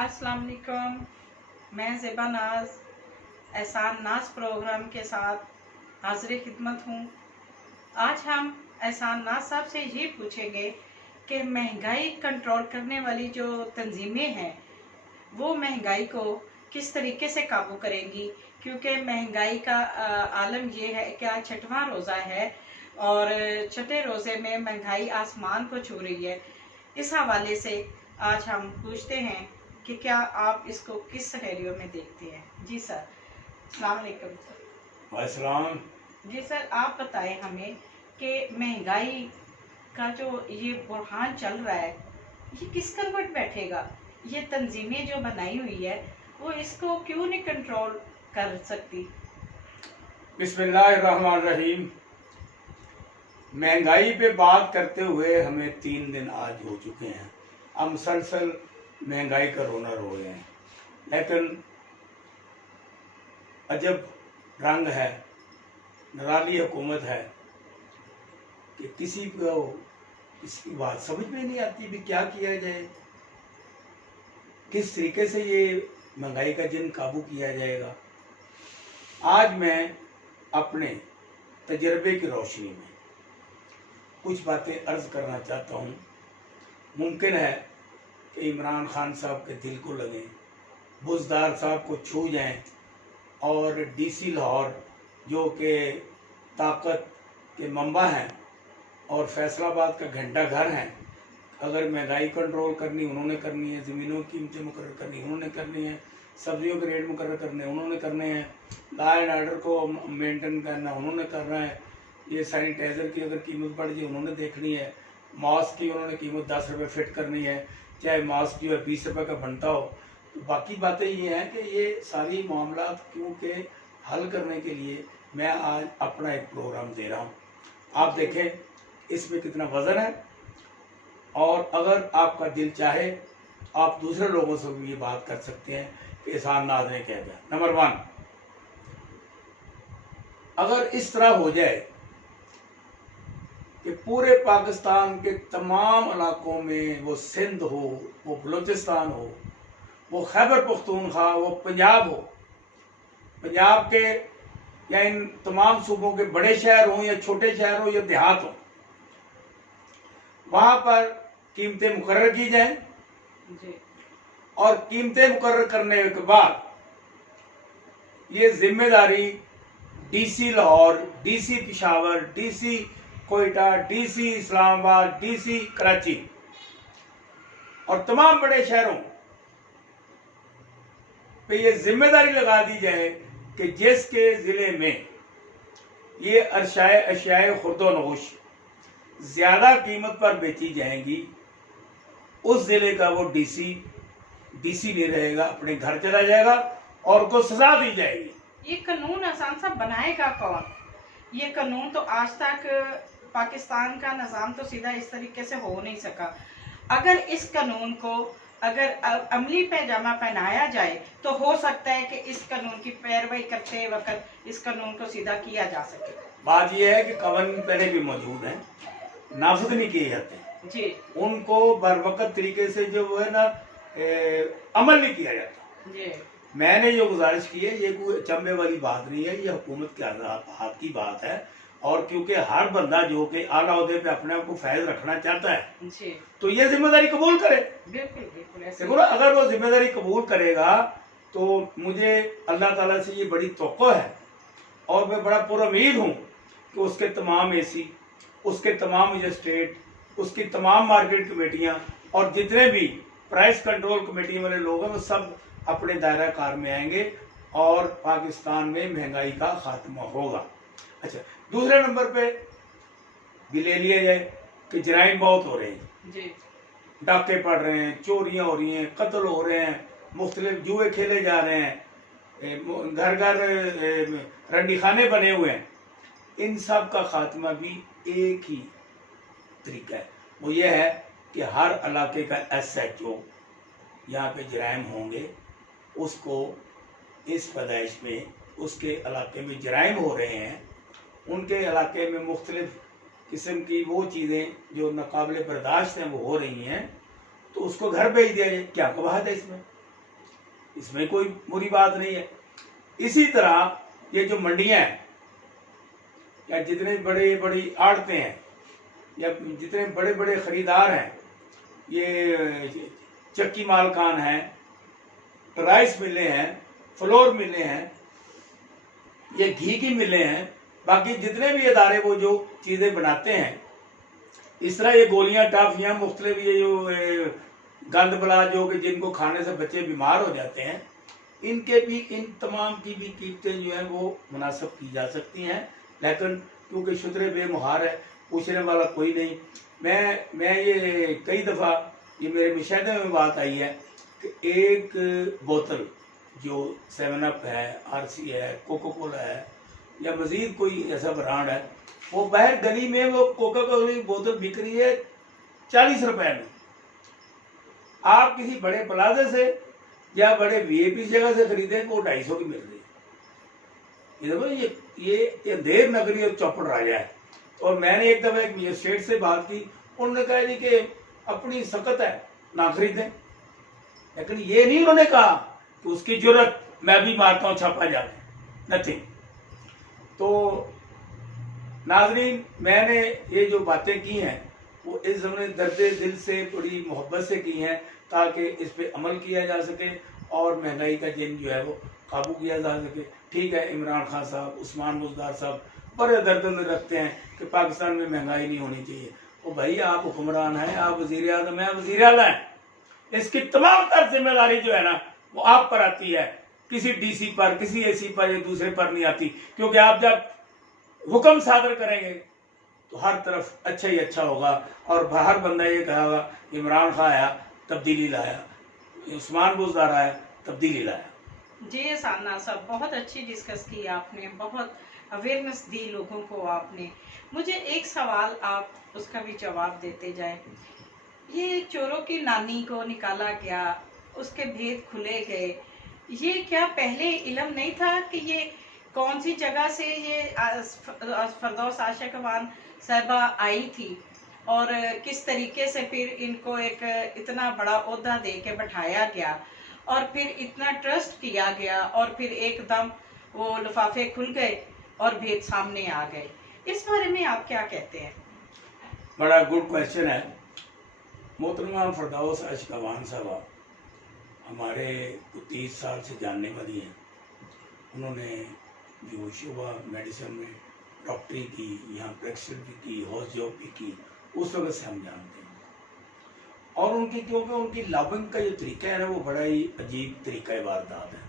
अस्सलाम वालेकुम। मैं ज़ेबा नाज एहसान नाज प्रोग्राम के साथ हाज़िर खिदमत हूँ। आज हम एहसान नाज साहब से ये पूछेंगे कि महंगाई कंट्रोल करने वाली जो तंजीमें हैं वो महंगाई को किस तरीके से काबू करेंगी, क्योंकि महंगाई का आलम ये है कि आज 6वां रोज़ा है और 6ठे रोज़े में महंगाई आसमान को छू रही है। इस हवाले से आज हम पूछते हैं कि क्या आप इसको किस सिनेरियो में देखते हैं। जी सर, अस्सलाम वालेकुम सर। वालेकुम। जी सर, आप बताएं हमें कि महंगाई का जो ये बुरहान चल रहा है ये किस करवट बैठेगा। ये तंजीमें जो बनाई हुई है वो इसको क्यों नहीं कंट्रोल कर सकती। बिस्मिल्लाहिर्रहमानिर्रहीम। महंगाई पे बात करते हुए हमें 3 दिन आज हो चुके हैं। हम मुसलसल महंगाई का रोना रो रहे हैं, लेकिन अजब रंग है, निराली हुकूमत है कि किसी को इसकी बात समझ में नहीं आती भी क्या किया जाए, किस तरीके से ये महंगाई का जिन काबू किया जाएगा। आज मैं अपने तजर्बे की रोशनी में कुछ बातें अर्ज करना चाहता हूँ। मुमकिन है कि इमरान खान साहब के दिल को लगे, बुज़दार साहब को छू जाएं और डीसी लाहौर जो कि ताकत के मंबा हैं और फैसलाबाद का घंटा घर हैं, अगर महंगाई कंट्रोल करनी उन्होंने करनी है, ज़मीनों की कीमतें मुकर्रर करनी उन्होंने करनी है, सब्जियों के रेट मुकर्रर करने उन्होंने करने हैं, लॉ एंड ऑर्डर को मेंटेन करना उन्होंने करना है, ये सैनिटाइज़र की अगर कीमत बढ़ जाए उन्होंने देखनी है, मास्क की उन्होंने कीमत 10 रुपये फिट करनी है, चाहे मास्क जो है 20 रुपये का बनता हो। तो बाकी बातें ये हैं कि ये सारी मामला क्योंकि हल करने के लिए मैं आज अपना एक प्रोग्राम दे रहा हूँ। आप देखें इसमें कितना वज़न है, और अगर आपका दिल चाहे आप दूसरे लोगों से भी ये बात कर सकते हैं कि एहसान नाज ने कह दिया। नंबर 1, अगर इस तरह हो जाए कि पूरे पाकिस्तान के तमाम इलाकों में, वो सिंध हो, वो बलूचिस्तान हो, वो खैबर पख्तूनख्वा, वो पंजाब हो, पंजाब के या इन तमाम सूबों के बड़े शहर हों या छोटे शहर हो या देहात हो, वहां पर कीमतें मुकर्रर की जाएं और कीमतें मुकर्रर करने के बाद ये जिम्मेदारी DC Lahore, DC Peshawar, DC Quetta, DC Islamabad, DC Karachi और तमाम बड़े शहरों पे ये जिम्मेदारी लगा दी जाए कि जिसके जिले में ये अशियाए खुर्दोनोश ज्यादा कीमत पर बेची जाएंगी उस जिले का वो डीसी नहीं रहेगा, अपने घर चला जाएगा और को सजा दी जाएगी। ये कानून आसान सा बनाएगा कौन? ये कानून तो आज तक पाकिस्तान का निज़ाम तो सीधा इस तरीके से हो नहीं सका। अगर इस कानून को अगर अमली पैजामा पहनाया जाए तो हो सकता है कि इस कानून की पैरवी करते वक्त इस कानून को सीधा किया जा सके। बात यह है कि कानून पहले भी मौजूद हैं, नाफिज नहीं किए जाते जी, उनको बरवकत तरीके से जो है ना अमल नहीं किया जाता जी। मैंने जो गुजारिश की है ये कोई अचंभे वाली बात नहीं है, ये हुकूमत के हाथ की बात है। और क्योंकि हर बंदा जो कि आला ओहदे पे अपने आप को फैज रखना चाहता है जी, तो ये जिम्मेदारी कबूल करे। बिल्कुल बिल्कुल ऐसे देखो ना, अगर वो जिम्मेदारी कबूल करेगा तो मुझे अल्लाह ताला से ये बड़ी तवक्को है और मैं बड़ा पुरुमीद हूँ कि उसके तमाम एसी, उसके तमाम मजिस्ट्रेट, उसकी तमाम मार्केट कमेटियाँ और जितने भी प्राइस कंट्रोल कमेटी वाले लोग हैं वो सब अपने दायरा कार में आएंगे और पाकिस्तान में महंगाई का खात्मा होगा। अच्छा, दूसरे नंबर पे भी ले लिया जाए कि जराइम बहुत हो रहे हैं जी, डाके पड़ रहे हैं, चोरियां हो रही हैं, कत्ल हो रहे हैं, मुख्तलिफ जुए खेले जा रहे हैं, घर घर रंडी खाने बने हुए हैं। इन सब का खात्मा भी एक ही तरीका है, वो ये है कि हर इलाके का SHO यहाँ पे जराइम होंगे उसको इस पैदाइश में उसके इलाके में जराइम हो रहे हैं, उनके इलाके में मुख्तलिफ किस्म की वो चीज़ें जो नाकाबिले बर्दाश्त हैं वो हो रही हैं, तो उसको घर भेज दिया जाए। क्या कबाहत है इसमें? इसमें कोई बुरी बात नहीं है। इसी तरह ये जो मंडियां हैं या जितने बड़े बड़ी आड़तें हैं या जितने बड़े बड़े खरीदार हैं, ये चक्की मालकान हैं, राइस मिलें हैं, फ्लोर मिलें हैं, ये घी की मिलें हैं, बाकी जितने भी इदारे वो जो चीज़ें बनाते हैं, इस तरह ये गोलियां टाफियां मुख्तलिफ ये जो गंद बला जो कि जिनको खाने से बच्चे बीमार हो जाते हैं, इनके भी इन तमाम की भी कीमतें जो हैं वो मुनासिब की जा सकती हैं। लेकिन क्योंकि शुतरे बेमुहार है, पूछने वाला कोई नहीं। मैं ये कई दफ़ा ये मेरे मुशाहदे में बात आई है कि एक बोतल जो 7 अप है, RC है, कोका कोला है या मज़ीद कोई ऐसा ब्रांड है, वो बाहर गली में वो कोका कोला की बोतल बिक रही है 40 रुपए में। आप किसी बड़े प्लाजे से या बड़े VIP जगह से खरीदें वो 250 की मिल रही है। ये देखो ये अंधेर नगरी और चौपड़ राजा है। और मैंने एक दफा एक मजिस्ट्रेट से बात की, उन्होंने कहा जी कि अपनी सकत है ना खरीदें, लेकिन ये नहीं उन्होंने कहा कि उसकी जरूरत मैं भी मारता हूं छापा जाके, नथिंग। तो नाजरीन, मैंने ये जो बातें की हैं वो इस ज़माने दर्दे दिल से बड़ी मोहब्बत से की हैं ताकि इस पे अमल किया जा सके और महंगाई का जिन जो है वो काबू किया जा सके। ठीक है, इमरान खान साहब, उस्मान बुज़दार साहब बड़े दर्द में रखते हैं कि पाकिस्तान में महंगाई नहीं होनी चाहिए। ओ भाई, आप हुक्मरान हैं, आप वज़ीर आज़म हैं, वज़ीर आला हैं, इसकी तमाम तर जिम्मेदारी जो है ना वो आप पर आती है। किसी DC पर, किसी AC पर या दूसरे पर नहीं आती, क्योंकि आप जब हुक्म सादर करेंगे तो हर तरफ अच्छा ही अच्छा होगा। और बाहर बंदा ये कहेगा इमरान खान आया तब्दीली लाया, उस्मान बुज़दार आया तब्दीली लाया। जी एहसान नाज़ साहब, बहुत अच्छी डिस्कस की आपने, बहुत अवेयरनेस दी लोगों को आपने। मुझे एक सवाल आप उसका भी जवाब देते जाए। ये चोरों की नानी को निकाला गया, उसके भेद खुले गए, ये क्या पहले इल्म नहीं था कि ये कौन सी जगह से ये फरदौस आशिक अवान साहिबा आई थी और किस तरीके से फिर इनको एक इतना बड़ा ओहदा दे के बैठाया गया और फिर इतना ट्रस्ट किया गया और फिर एकदम वो लिफाफे खुल गए और भेद सामने आ गए। इस बारे में आप क्या कहते हैं? बड़ा गुड क्वेश्चन है। मोहतरमा फरदौस आशिक अवान साहबा हमारे 30 साल से जानने वाली हैं। उन्होंने जो शुबा मेडिसिन में डॉक्टरी की, यहाँ प्रैक्टिस भी की, हाउस जॉब भी की, उस वक्त से हम जानते हैं। और उनकी क्योंकि उनकी लॉबिंग का जो तरीका है ना वो बड़ा ही अजीब तरीका वारदात है।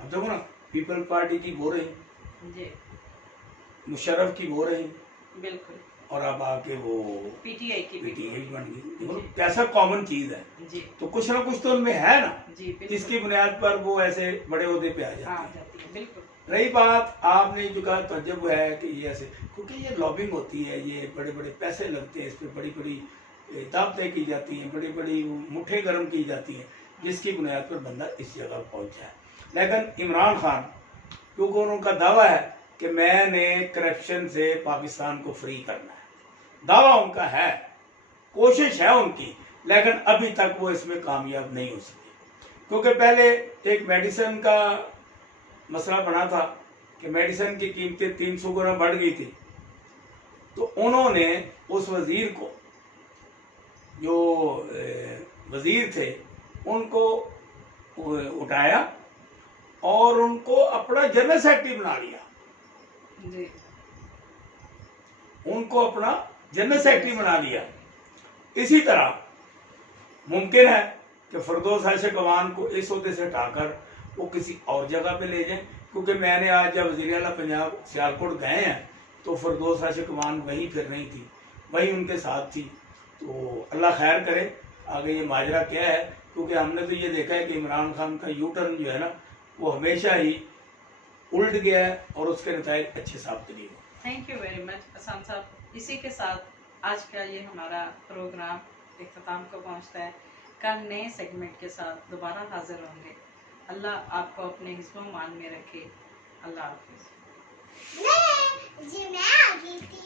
अब देखो ना, पीपल पार्टी की वो रही, मुशर्रफ की वो रही, बिल्कुल, और अब आके वो PTI बन गई। देखो कैसा कॉमन चीज है जी। तो कुछ ना कुछ तो उनमें है ना जी, जिसकी बुनियाद पर वो ऐसे बड़े ओहदे पे आ जाते हैं। बिल्कुल। रही बात आपने जो कहा तजब है कि ये ऐसे, क्योंकि ये लॉबिंग होती है, ये बड़े बड़े पैसे लगते हैं, इस पर बड़ी बड़ी दावतें की जाती हैं, बड़ी बड़ी मुठ्ठे गर्म की जाती हैं, जिसकी बुनियाद पर बंदा इस जगह पहुंचा है। लेकिन इमरान खान, क्योंकि उनका दावा है कि मैंने करप्शन से पाकिस्तान को फ्री करना है, दावा उनका है, कोशिश है उनकी, लेकिन अभी तक वो इसमें कामयाब नहीं हो सके। क्योंकि पहले एक मेडिसिन का मसला बना था कि मेडिसिन की कीमतें 300 गुना बढ़ गई थी, तो उन्होंने उस वजीर को, जो वजीर थे, उनको उठाया और उनको अपना जनरल सेक्रेटरी बना लिया जी। उनको अपना जनरल सेक्रेटरी बना लिया। इसी तरह मुमकिन है कि फरदौस आशिक अवान को इस ओहदे से हटाकर वो किसी और जगह पे ले जाएं, क्योंकि मैंने आज जब वज़ीर आला पंजाब सियालकोट गए हैं तो फरदौस आशिक अवान वहीं फिर रही थी, वहीं उनके साथ थी। तो अल्लाह खैर करे आगे ये माजरा क्या है, क्योंकि हमने तो ये देखा है कि इमरान खान का यू टर्न जो है ना वो हमेशा ही उल्ट गया है और उसके नतीजे अच्छे साबित नहीं हुए। थैंक यू वेरी मच एहसान साहब। इसी के साथ आज का ये हमारा प्रोग्राम इख्तिताम को पहुंचता है। कल नए सेगमेंट के साथ दोबारा हाजिर होंगे। अल्लाह आपको अपने हिस्सों मान में रखे। अल्लाह हाफिज़। जी मैं आ गई थी।